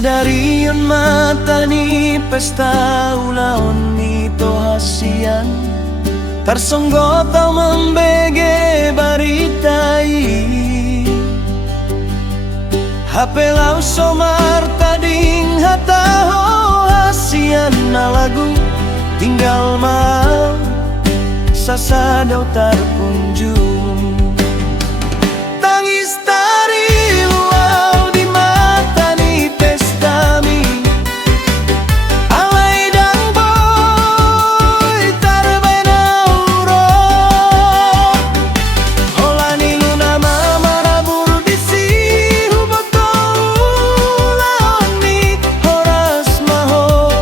Sadarion mata ni pesta ulaon nito hasian Tarsonggot tau membege baritai Hapelau somar tading hataho hasian na lagu Tinggal mau sasadau tarpunjung Tangis tari luau di mata ni pestami Alay dang boy tarbena urok Holani luna mama rabur di si huboto ulaon ni Horas maho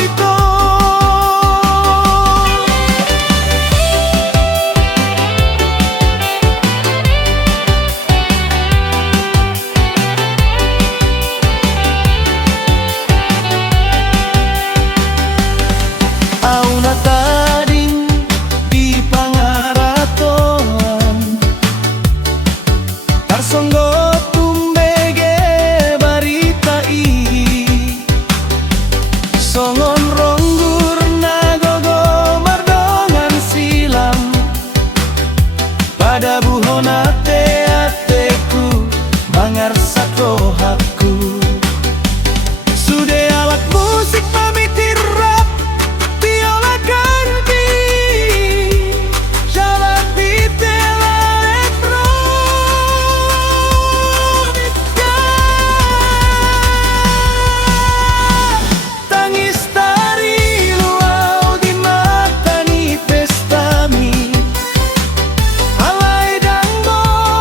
ito Auna tading di pangaraton Tarsonggot tumbege baritai Songon ronggur nagogo mardongan silam Pada buhon ateku mangarsak rohaku Sude alat musik pamitir rap Biola ganti Jalan bitela elektronika Tangis tari luau di mata ni pestami Alay dang boy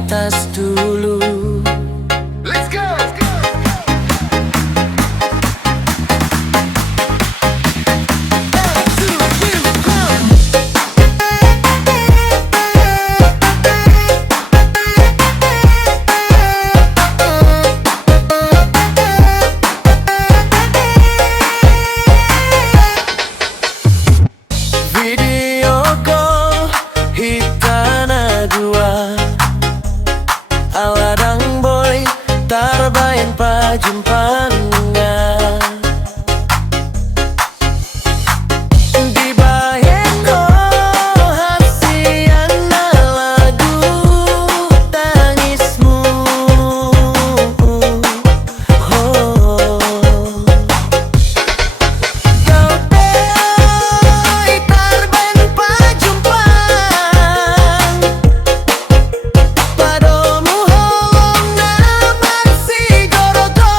atas dulu. Let's go. Video call hitana dua aladang boy tarbayan pajumpanga dibayan no hasian na lagu tangismu. Kau tey tarbayan pajumpang padomu holong na maksi gorodo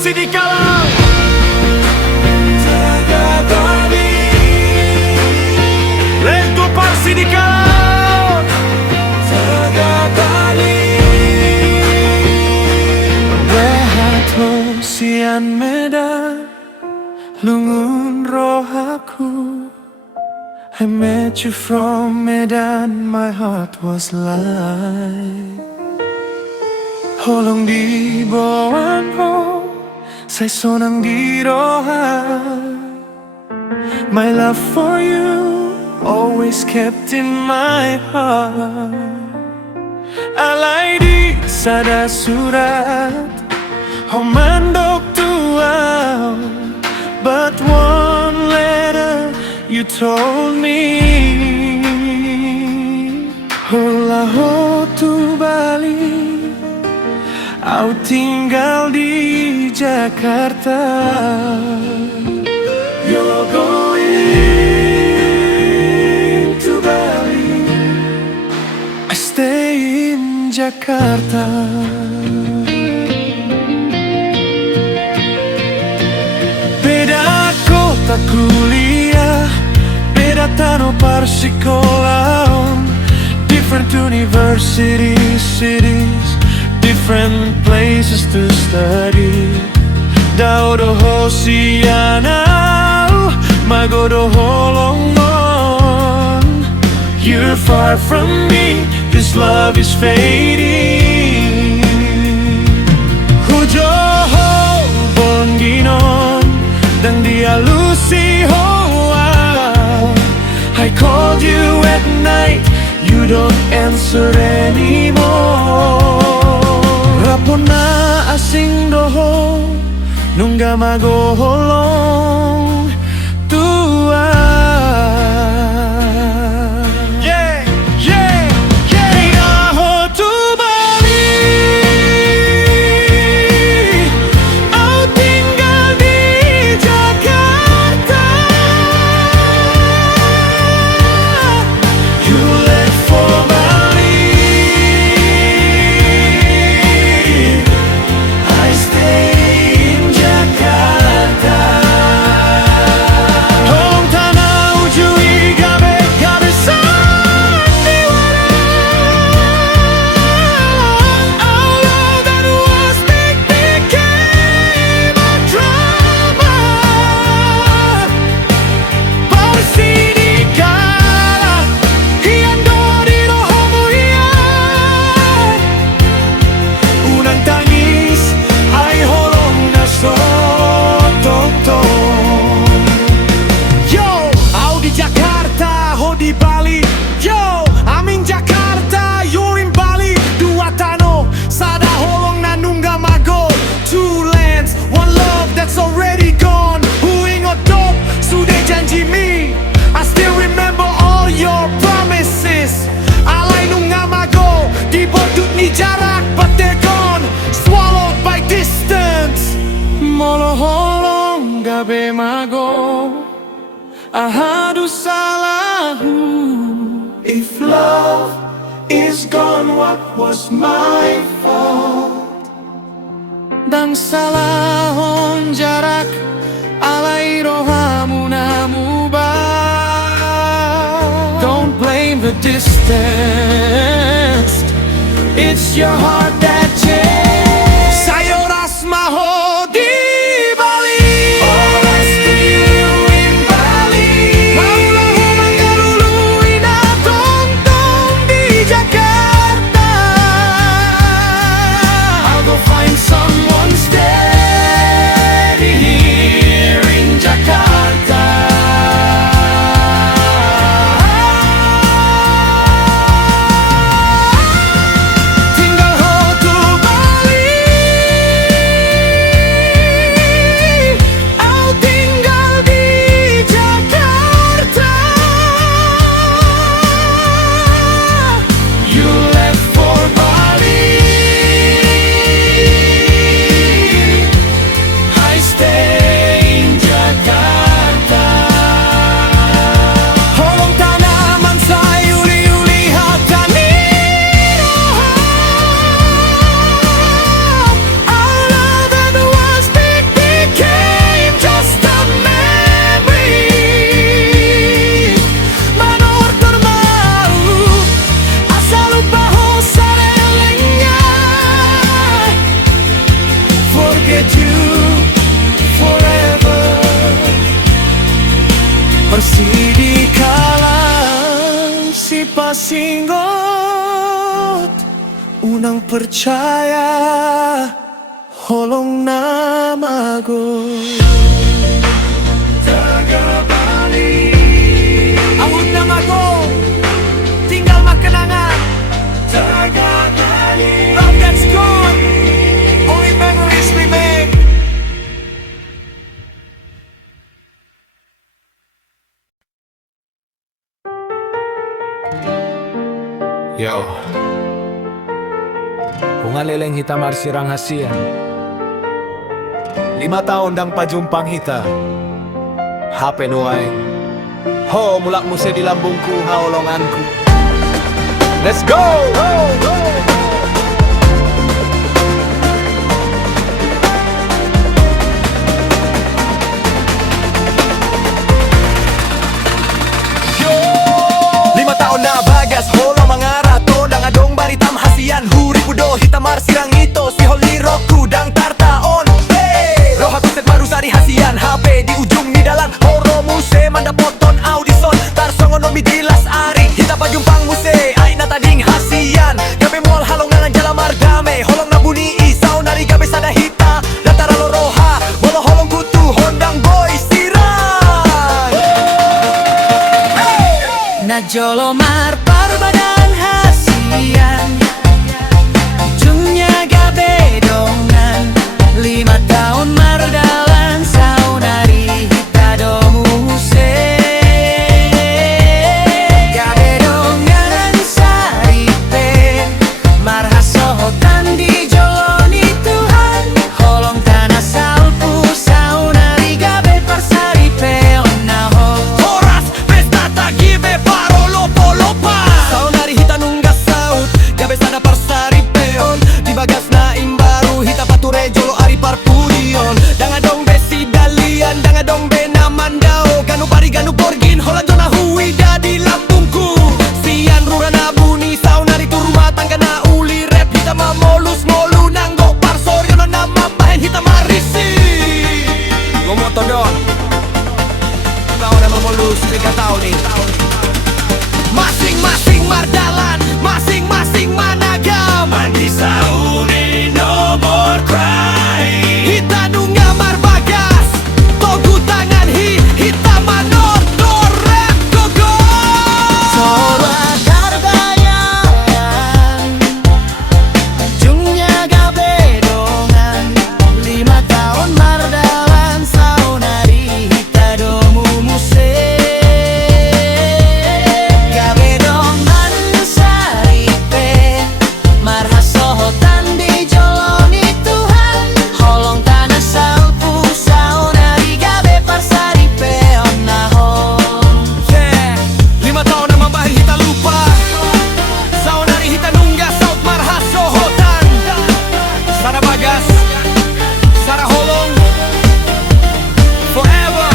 Parsi di Kalau. Letgo Parsi di Kalau. Wehato sian Medan lungun roh aku. I met you from Medan, my heart was light. Holong di bawaan ho, say sonang di rohan. My love for you always kept in my heart. Alay di sada surat, homandok tuaw, but one letter you told me. Hola ho tu Bali, aku tinggal di Jakarta. You're going to Bali, I stay in Jakarta. Beda kota kuliah, beda tanah persikolah. Different universities, cities, different places to study. Daudo hosianau, magodo holongon. You're far from me, this love is fading. Hujo ho bonginon, dan dia lucy hoa. I called you at night, you don't answer anymore. Rapona asing doho, nunga magoholong tua. Yeah, yeah, yeah. Pinaho tu Bali, aku tinggal di Jakarta. You left for Bali, I stay in Jakarta. Hong tanah ujui gabe gabe sandiwara. All that was big became a drama. Parsi di Kala, hiando di rohomu iyan. Unang tangis ay holong na sototong. Yo, aku di Jakarta, ho di Bali. Yo, I'm in Jakarta, you're in Bali. Dua tano, sada holong na nunga mago. Two lands, one love that's already gone. Who ingot dop, sudah janji me. I still remember all your promises. Alay nunga mago, di bodut ni jarak, but they're gone, swallowed by distance. Molo holong gabe mago, ahadu salahu. If love is gone, what was my fault? Dan salahon jarak, alay rohamu namuba. Don't blame the distance, it's your heart that changed. Sayoras maho di Bali, oras to you in Bali. Maulahu mangalului na tongtong di Jakarta. I'll go find someone steady here in Jakarta. Tinggal ho tu Bali. si pasinggot unang percaya holong namago. Jaga Bali, awut namago, tinggal makenangan. Jaga Bali, love that's gone, only memories remain. Yo, kung alileng hita marsirang hasian 5 tahun dang pajumpang hita hape nuay ho mulak muse di lambungku haolonganku. Let's go! Lima tahun na bagas holo mga rato dang adong baritam hasian huri pudo hita marsirang ito si holi roku dang tartaon. Hey! Roha kuset marusari hasian HP di ujung ni dalan horo muse manda poton audison tarsongon no midilas ari hita pajumpang muse ay natading hasian gabe mual halongan ang jalamar dame holong na buni isaw nari gabe sada hita datara loroha bolo holong kutu hondang boy sirang na jolomar parbadan hasian ujungnya gabe dongan 5 tahun mardalan saunari hita domuse gabe dongan saripe marhasohotan di joloni Tuhan holong tanah salpu saunari gabe parsaripe onaho horas pesta tagibe parolo polopa saunari hita nunggas saut gabe sada parsaripeon di bagas na imbaru hita pature jolo ari parpudion dangadong besi dalian dangadong bena mandao ganu pari ganu porgin holan jona hui dadi lambungku sian rura na buni saunari tu rumah tangga na uli rap hita mamolus molu nanggo parsoryo na namabahin hita marisi ngomoto don tao na mamolus 3 tahun nih masing-masing mardalan masing-masing managam mandi sauni no more cry hita nunga marbagas togu tangan hita manor no rap go go Sola karbayan ujungnya gabe dongan 5 tahun mardalan saunari hita domu muse gabe dongan saripe marhasohotan di joloni Tuhan holong tanah salpu saunari gabe parsaripe onahon 5 tahun na mambahin hita lupa saunari hita nungga saut marhasohotan Sara bagas Sara holong forever.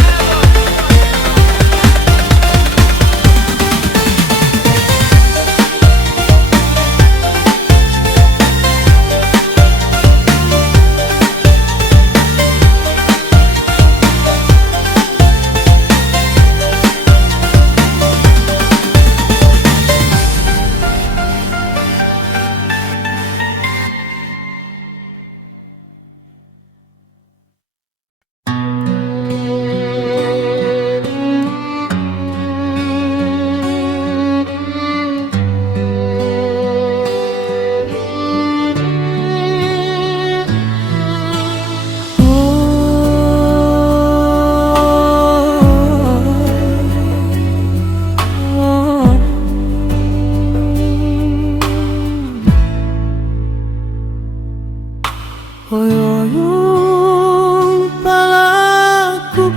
Oyong palaku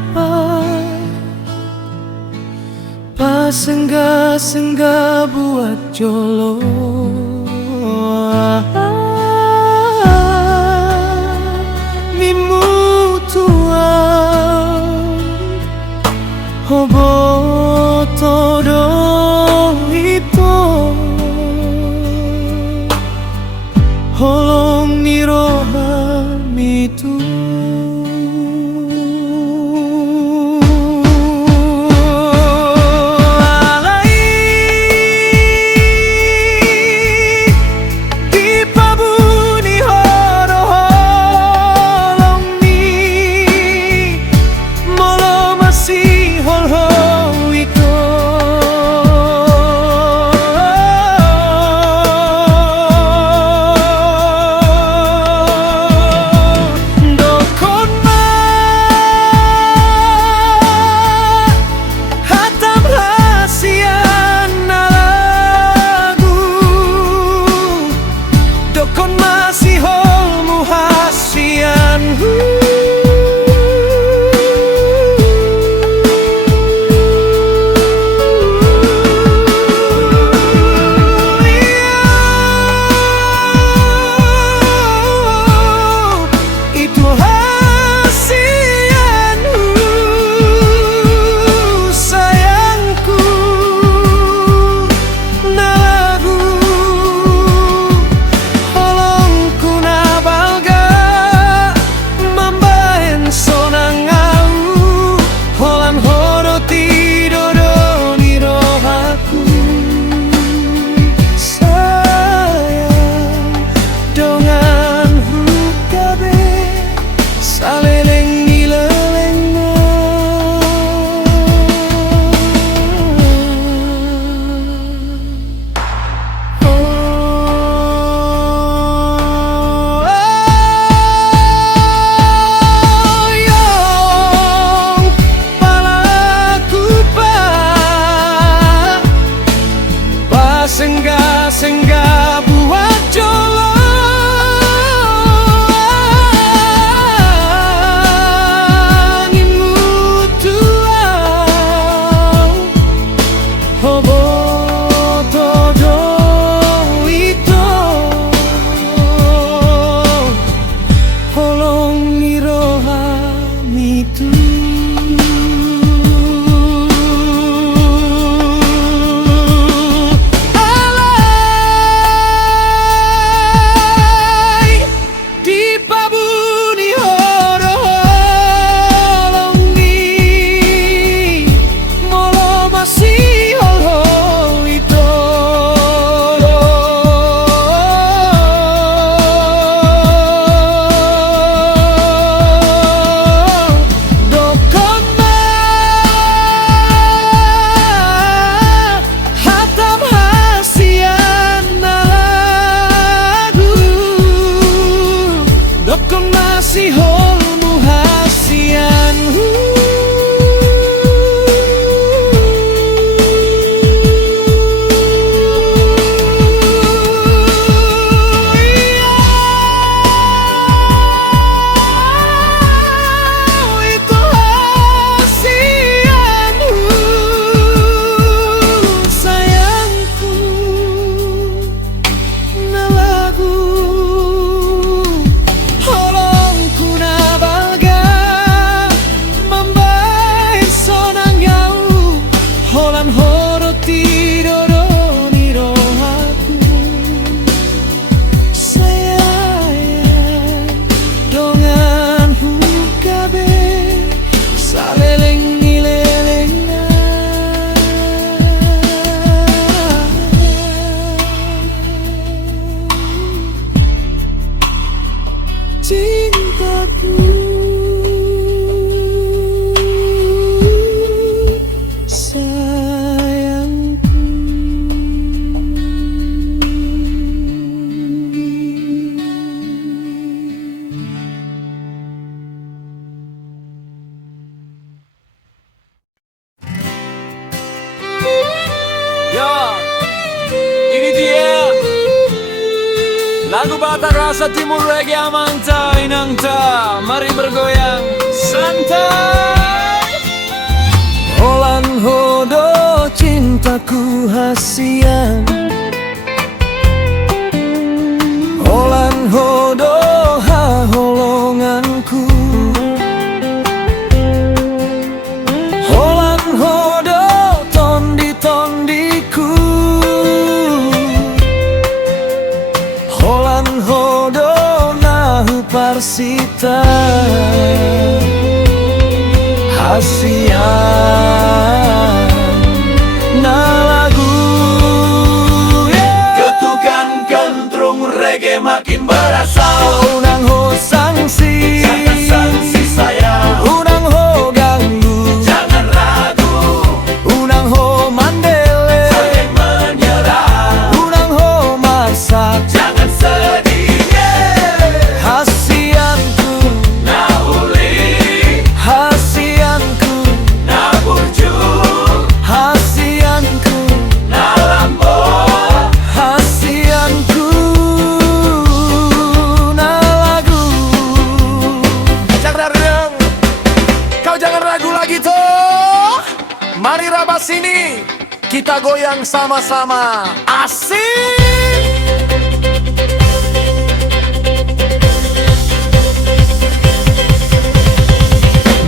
pasengga-sengga buat jolo mimu tua hobo todo itu holong niroha mitu alai Senggak buat jolo anginmu tuau hobo todo itu holong miroha mitu si holmu hasian itu hasian sayangku na lagu holan horo tidoro niro aku sayang dongan hukabe saleleng nileleng cintaku Ya, ini dia lagu Batak Rasa Timur Reggae Amanta Inangta. Mari bergoyang santai. Holan hodo cintaku hasian Holan hodo haholonganku Holan hodo tondi-tondiku Holan hodo nahu parsita hasian na lagu Ketukan kentrung reggae makin berasa. unang ho sangsi Sangsi sayang, unang ho ganggu jangan ragu, unang ho mandele saling menyerah, unang ho masak jangan sedih. hasianku Nahuli, hasianku naburju, hasianku nalambo. hasianku na lagu Kau jangan ragu lagi toh. Mari rabas sini, kita goyang sama-sama. Asik.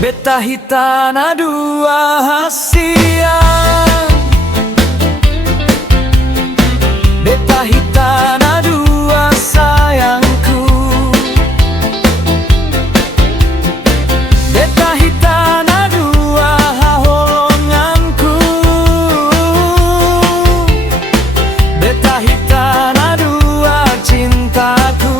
beta hitana dua hasian beta hitana dua sayangku beta hitana dua haholonganku beta hitana dua cintaku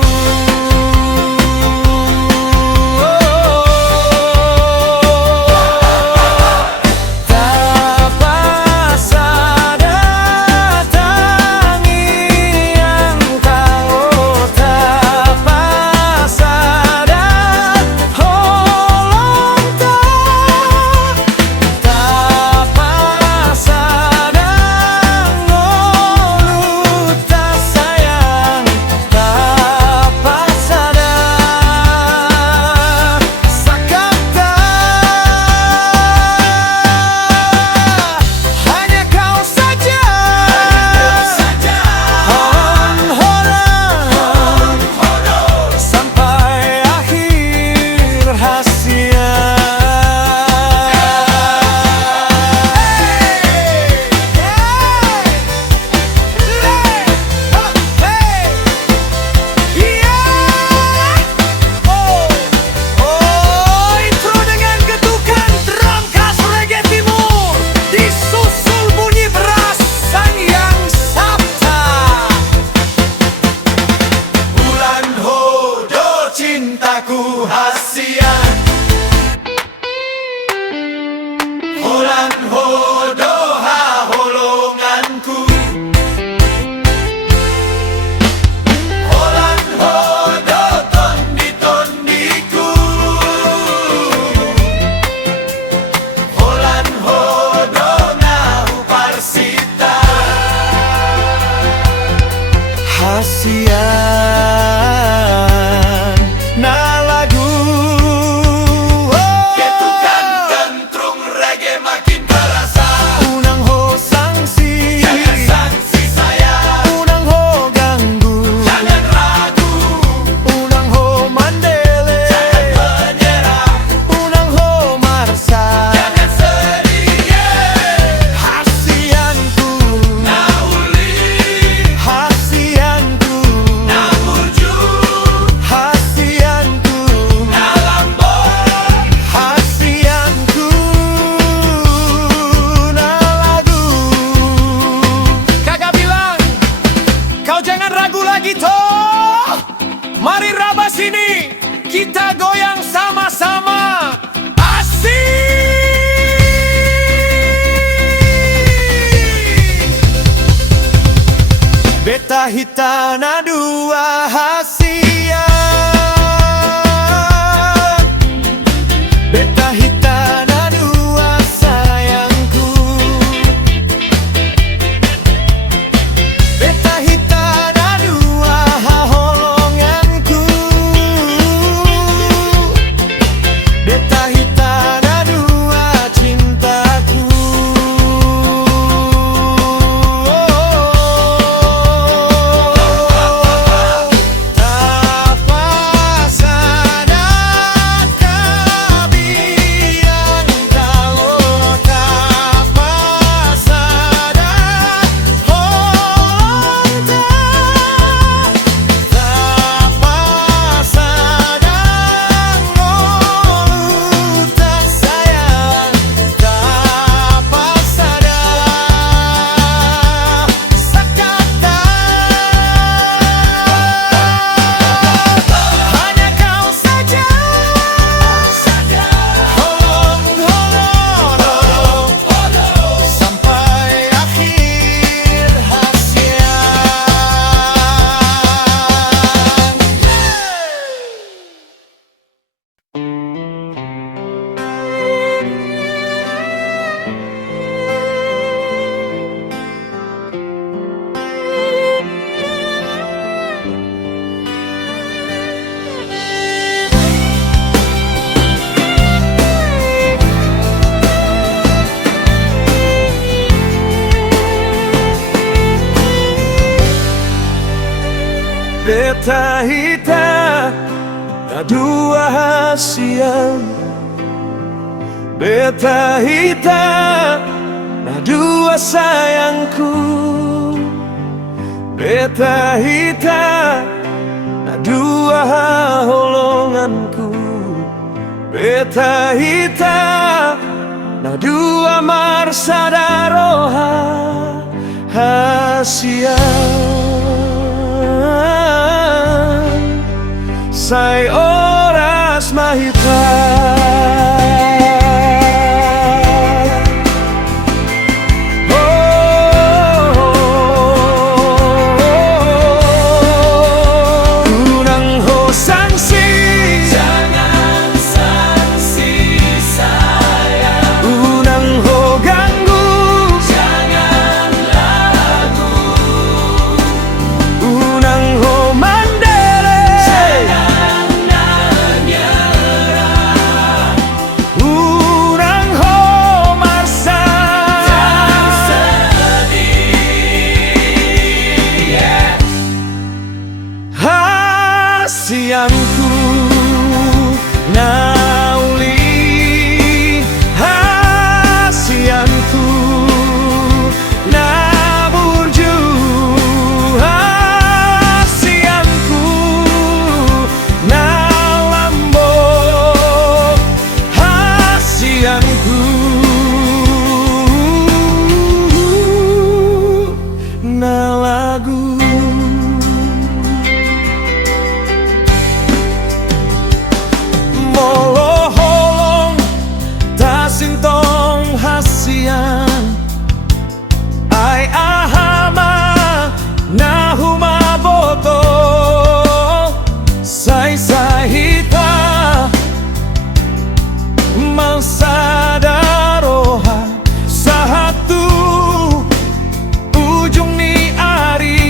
hasian na lagu. Ketukan kentrung reggae makin terasa. Unang ho sangsi, Jangan sanksi saya, unang ho ganggu, jangan ragu, unang ho mandele, jangan menyerah, unang ho marsa. jangan sedih. Hasianku, Nauli, hasianku, namurju, hasianku, nalambon. hasianku na lagu. Kakak bilang, kau jangan ragu lagi toh. Mari Raba sini, kita goyang sama-sama. Asik! Beta hitana dua hasian, beta hitana dua sayangku, beta hitana dua haholonganku, beta hitana dua cintaku. Hanya kau saja, holong-holong sampai akhir hasian. Beta hita na dua hasian, beta hita na dua sayangku, beta hita na dua holonganku, beta hita na dua marsadaroha hasian. Sai oras mahita, unang ho sangsi, Jangan sanksi saya, unang ho ganggu, jangan ragu, unang ho mandele, jangan menyerah, unang ho marsa. jangan sedih. Hasianku nauli, hasianku naburju, hasianku nalambok, hasianku na lagu. Moloholong tasintong hasian, ay ahama na humaboto, say-sayita mansadaroha sa hatu ujung ni ari.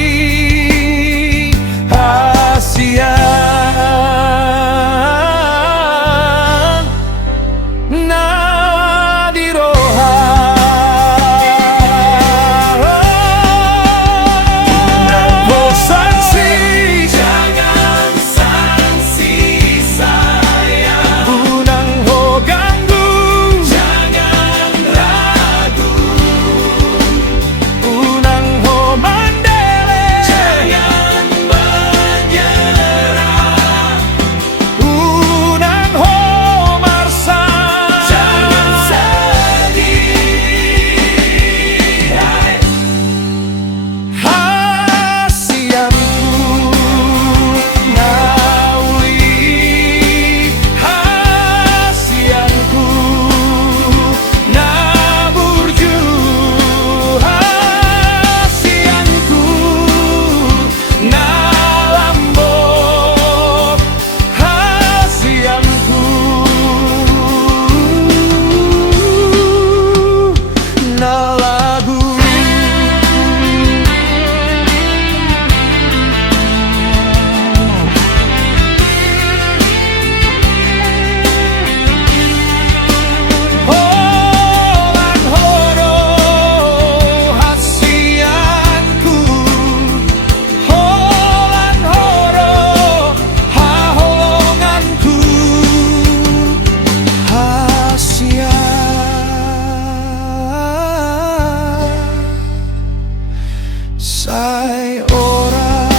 ay oras.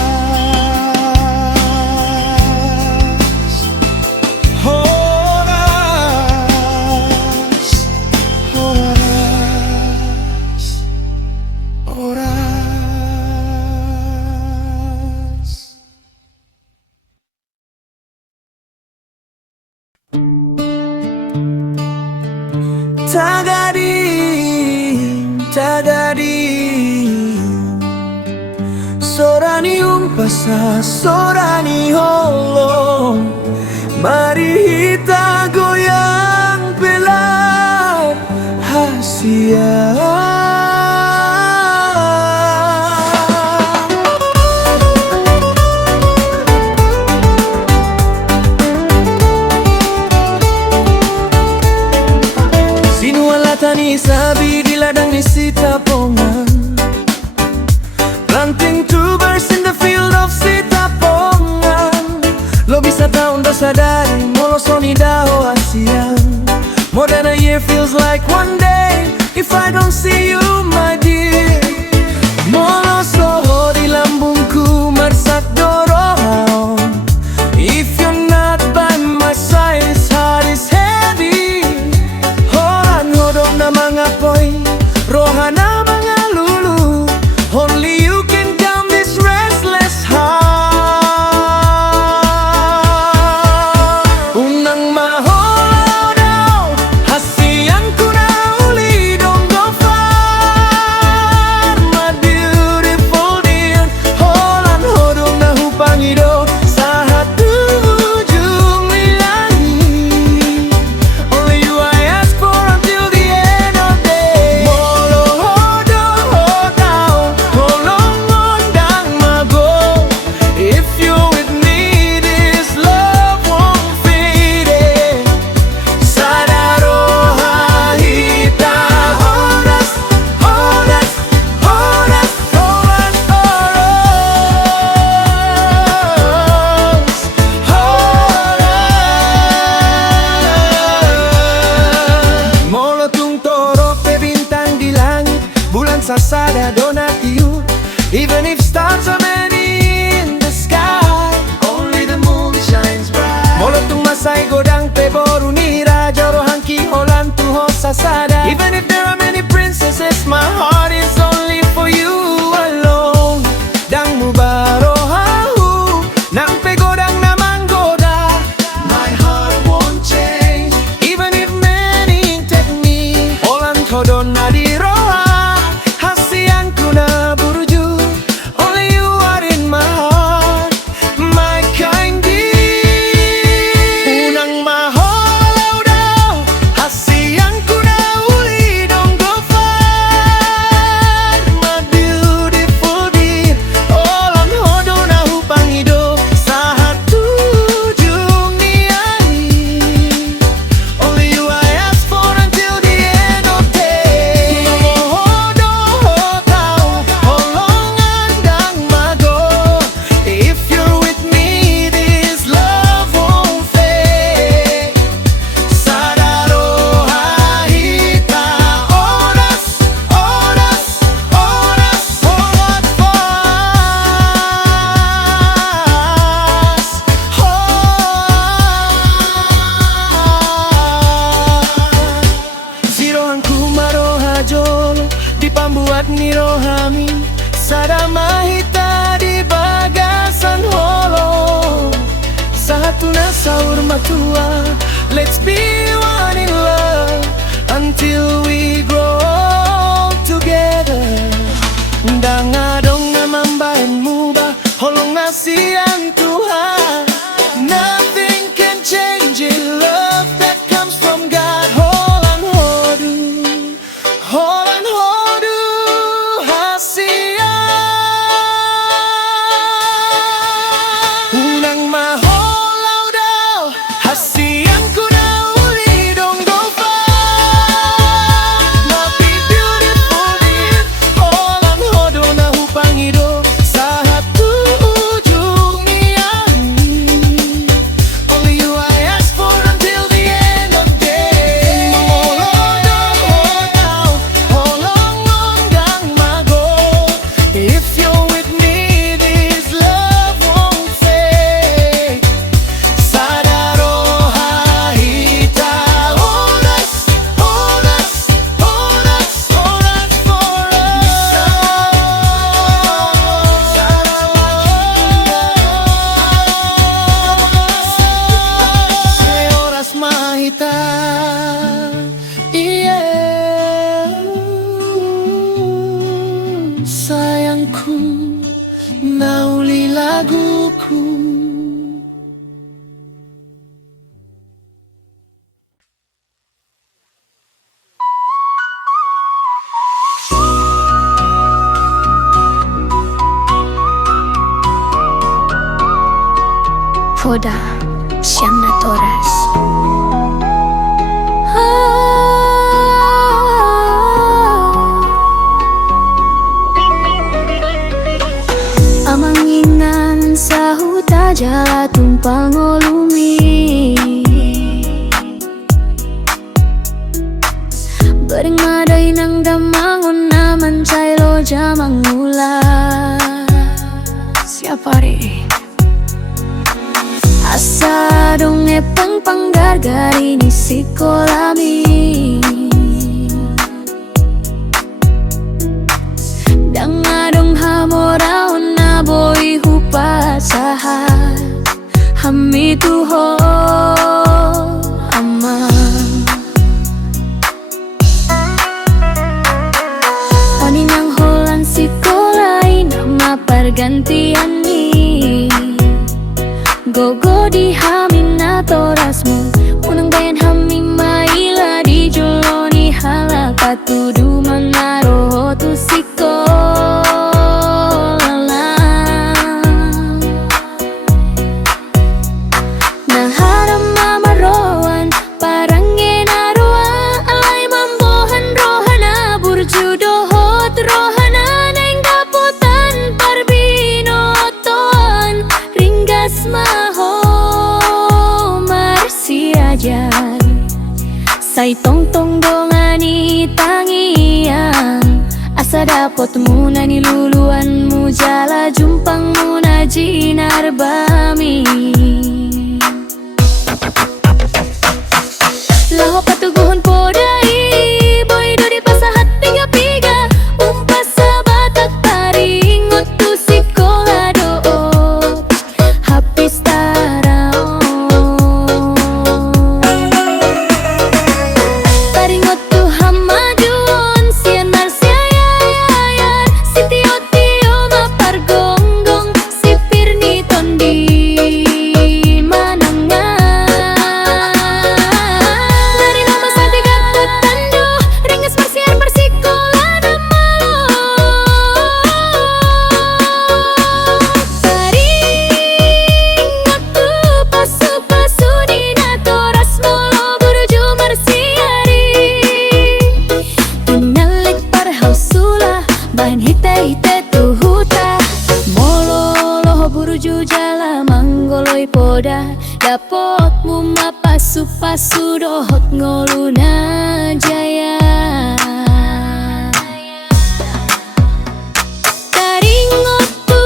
Oras, oras, oras. Tagadim, tagadim, sorani umpasa, sorani holong. Mari kita goyang pelan hasia. Tani sabi di ladang ni sitapongan, planting tubers in the field of sitapongan. Lo bisa tahu ndo sadari molosoni daho asiang. More than a year feels like one day if I don't see you my dear. Moloso di lambungku marsak dorohaon. If you're not by my side this heart is heavy. Na mga poy, roha na mga lulu. Only you can calm this restless heart. Unang maholaw daw, hasiyan ko na uli. Don't go far, my beautiful dear. Holan hodong na hupang ido sa hatujong nilahi. Only you I ask for until the sasada donatiud. Even if stars are many in the sky, only the moon shines bright. Molotong masay godang peboru ni raja rohanki holan tuho sasada. Even if there are many princesses, my heart is only for you alone. Dang mu barohahu, nang pegodang namang goda. My heart won't change, even if many take me. Holan kodon nadiro. Pambuat ni rohami sada mahita di bagasan holo. Satu na saur matua, let's be one in love until we grow together. Dangadong na mambahin mo ba holong nasiyan Tuhan. Nothing can change it, love that comes from God. Holan hodu, holan hodu hasiyan. Unang maholaw daw, hasiyan ko na nauli laguku. Foda Syamna Toras. Amanginan sa huta jala tumpang olumi, bering maday ng damangon naman chaylo jamang mula. Siapa rin? Asa dong epang panggargari ni sikolami, dangadong hamoraon na boy hupasahan hami tuho ama. Paninang holan sikolay na mapargantian ni gogo di hamin na torasmu, unang bayan hami maila di joloni hala patudu manaro tu sikola. Naharam mamaroan parang genaroan alay mambohan rohana burju dohot rohana neng daputan parbinoton ringgas maho marsi ajar say tong-tong dongani tangian asa dapot muna niluluan mu jala jumpang muna jinar bami. Laho patuguhon podai boy do di pasahat piga-piga umpas sa batak paringot tu sikola doot hapis taraon paringot tu hamadun sian marsiayayan si tio-tio mapargonggong si pirni tondi manangan dari nama sadigat tutando ringas marsiar marsikola na malo paringot tu pasu-pasu di natoras molo burju marsiari pinalik parhausula bahan hite-hite tu huta molo loho burju jala manggoloi poda dapot muma pasu-pasu dohot ngoluna jaya. Taringot tu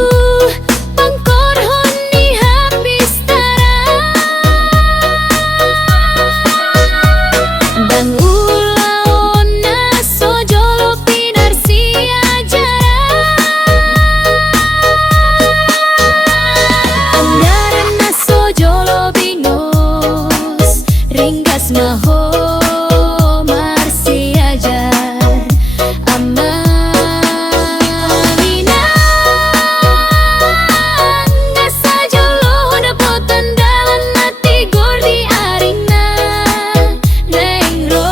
pangkorhon ni hapis tara dan ulaon na sojolo pinarsi ajara anggaran na sojolo binos ringkas maho marsi ajar amanina ngasa jolo dapotan dalan mati gordi arina neng ro.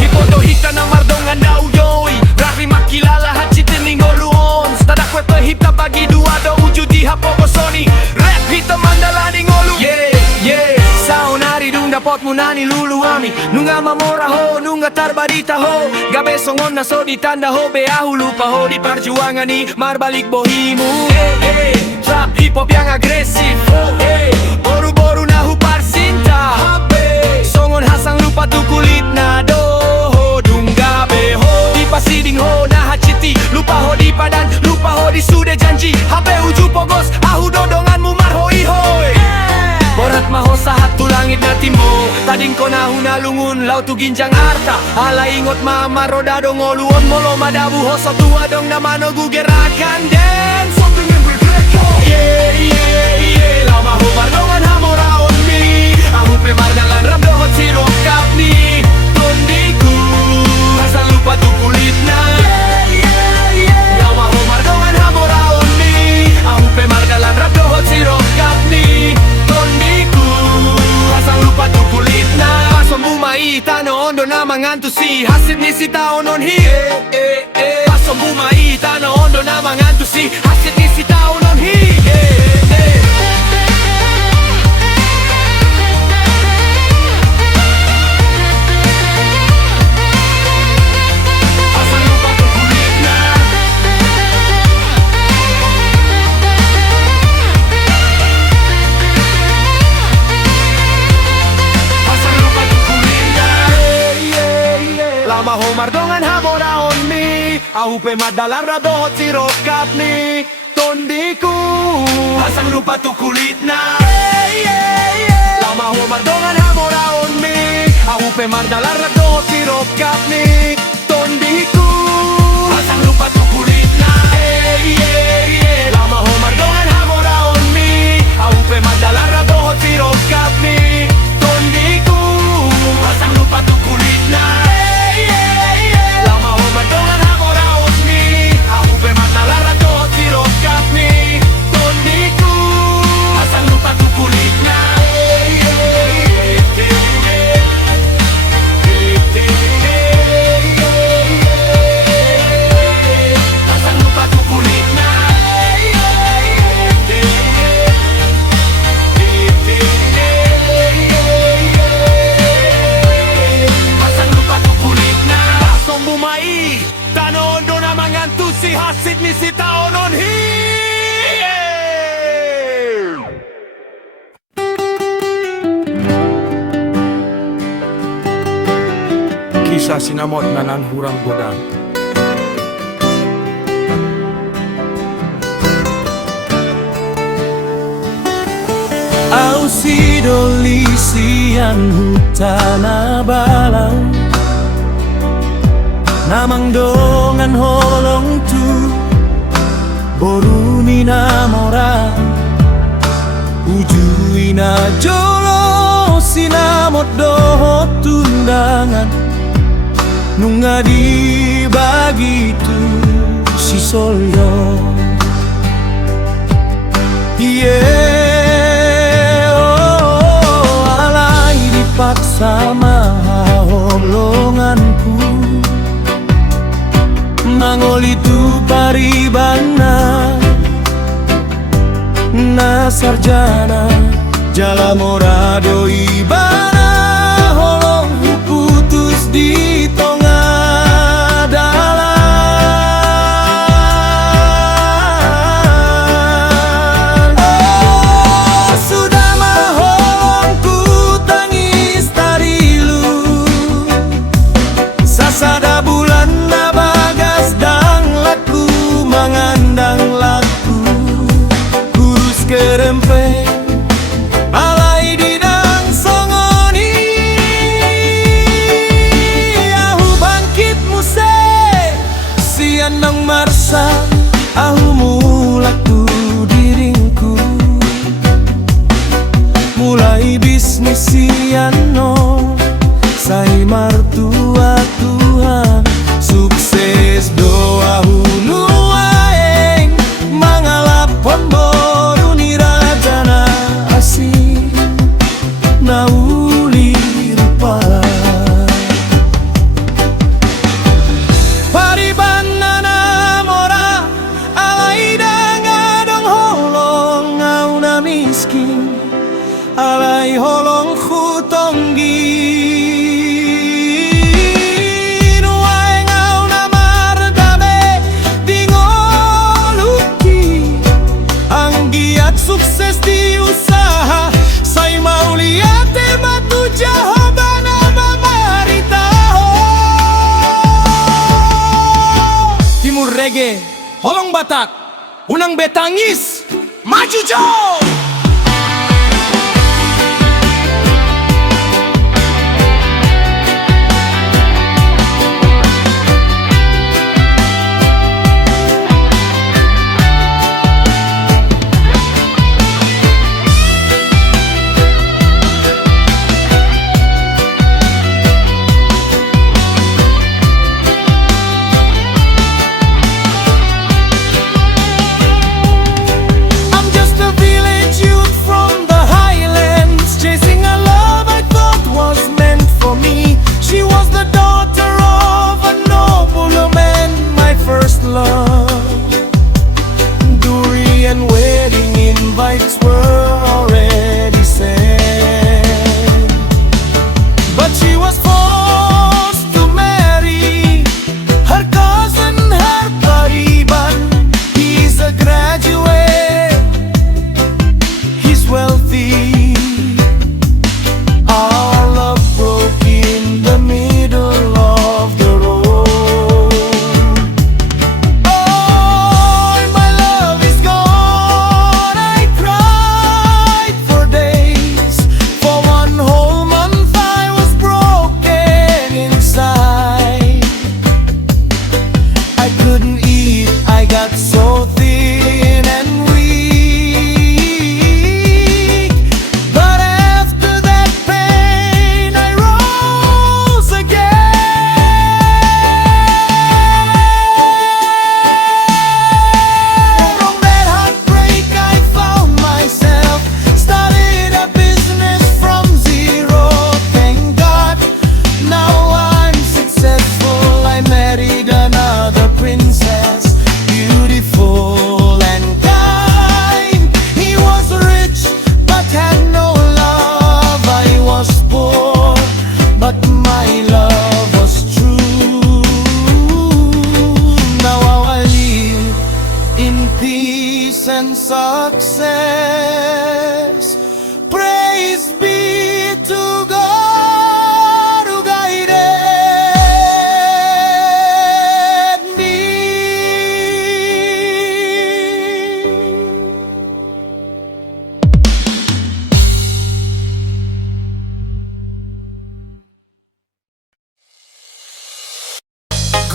Hipoto hita na mardongan daw yoy Rari makilala hachitin ni ngoluon Stada kweto hita bagi dua do uju di hapogosoni Rap hita mandalani ngolu Yeah Saunari dung dapot munani luluami Nunga mamora ho, nunga tarbarita ho Gabe songon na so di tanda ho Beahu lupa ho di perjuangan ni Marbalik bohimu Trap hip hop yang agresif Boru-boru na hupar sinta Songon hasang lupa tu kulit na doho Dungga beho Di pasiding ho na hachiti Lupa ho di padan Lupa ho di sude janji Hape uju pogos Ahu dodonganmu marhoi hoi langit na timo. Tading ko na hunalungun, law tu ginjang arta. Ala ingot mama rodado ngoluon molo madabu hoso tuadong na mano gugerakan den. Something in Rebecca. Yeah, yeah, yeah. Lama humar dongan hamora on me. Aku pemar dalan rap dohot sirok kapni. Tondiku asal lupa tu kulit na. Yeah, yeah, yeah. Lama humar dongan hamora on me. Aku pemar dalan rap dohot sirok kapni. Tondiku asal lupa tu kulit na. Pasom bumai tano ondo na mangantusi. Hasit ni si tao non hi. Pasom bumai tano ondo na mangantusi. Hasit ni si tao non hi. Asal lupa tu kulit na. Asal lupa tu kulit na. Lama homar dongan hamora on me. Aku pemadalan radohot sirok kapni. Tondiku asal lupa tu kulit na. Lama homar dongan hamora on me. Aku pemadalan radohot sirok kapni. Tondiku asal lupa tu kulit na. Lama homar dongan hamora on me. Aku pemadalan radohot sirok kapni. Tondiku asal lupa tu kulit na. Lama homar dongan hamora on me. Aku pemadalan radohot sirok kapni. Tondiku asal lupa tu kulit na. Asal lupa tu kulit na. Asal lupa tu kulit na. Pasom bumai tano ondo na mangantusi. Hasit ni si tao non hi. Kisah sinamot nanan hurang godang. Au sidoli sian hutana balau. Namang dongan holong tu boruni namora. Ujui na jolo sinamot dohot tundangan. Nunga di bagitu si solyo. Yeah, oh, alai dipaksa maholonganku. Mangoli tu paribana na sarjana jala morado ibana holong putus di tengah dalan. Oh, sudah maholongku tangis tarilu. Sasada bulan na bagas dang laku mangandang laku. Kurus kerempeng alai di dang songoni. Ahu bangkit muse sian nang marsa. Ahu mulaku diringku. Mulai bisnis siano sai martua Tuhan. Sukses doa hunuaeng mangalapon boru nirajana asih nauli rupala. Paribana namora alai dangadong holong ngauna miskin. Alai holong khutonggi. Sukses di usaha say mauliate matu jahobana mamaritaho. Timur Reggae Holong Batak unang betangis maju jo.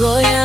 goyang